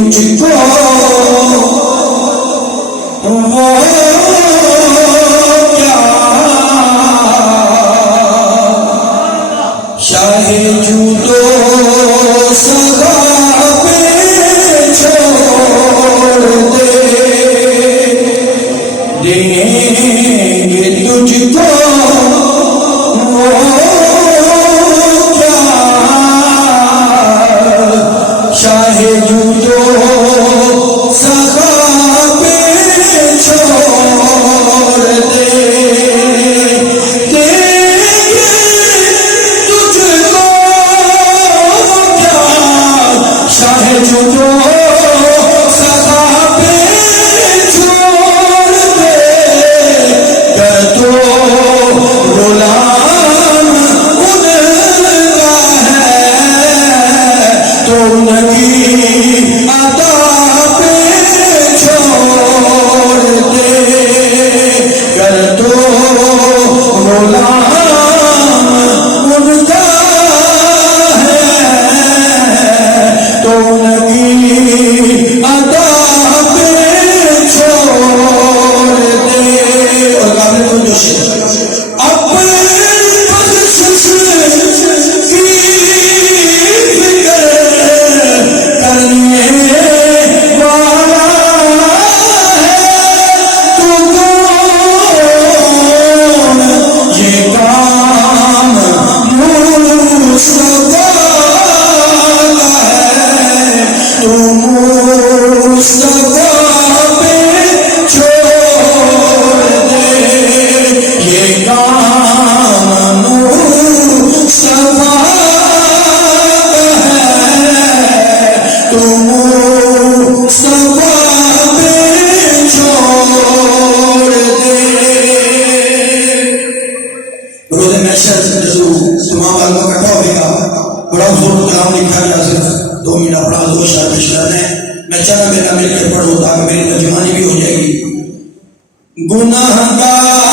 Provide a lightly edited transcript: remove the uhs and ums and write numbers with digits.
तुझको वो क्या शाहे जूदो सगा पे छोड़ देंगे तुझको वो क्या शाहे जूदो सगा पे छोड़ देंगे तुझको क्या शाहे जूदो सगा पे छोड़ दे कर तो गुलाम उनका है तो उनकी अदा पे छोड़ दे कर तो गुलाम उनका है तो उनकी अदा पे छोड़ दे। और काफी तो जोशी अपने बख्शिश की फिक्र करने वाला है तू कौन ये काम मुस्तफा का है तू मुस्तफा पे छोड़ दे ये काम मुस्तफा का है तू मुस्तफा पे छोड़ दे। रोज़े महशर जो तमाम आलम इकट्ठा होगा बड़ा हुजूर कलाम लिखा गया सिर्फ 2 मिनट अपना दो शर्त पेश करने मैं चाहता मेरा मिलकर पढ़ूँ ताकि मेरी तर्जुमानी भी हो जाएगी। गुनाहगार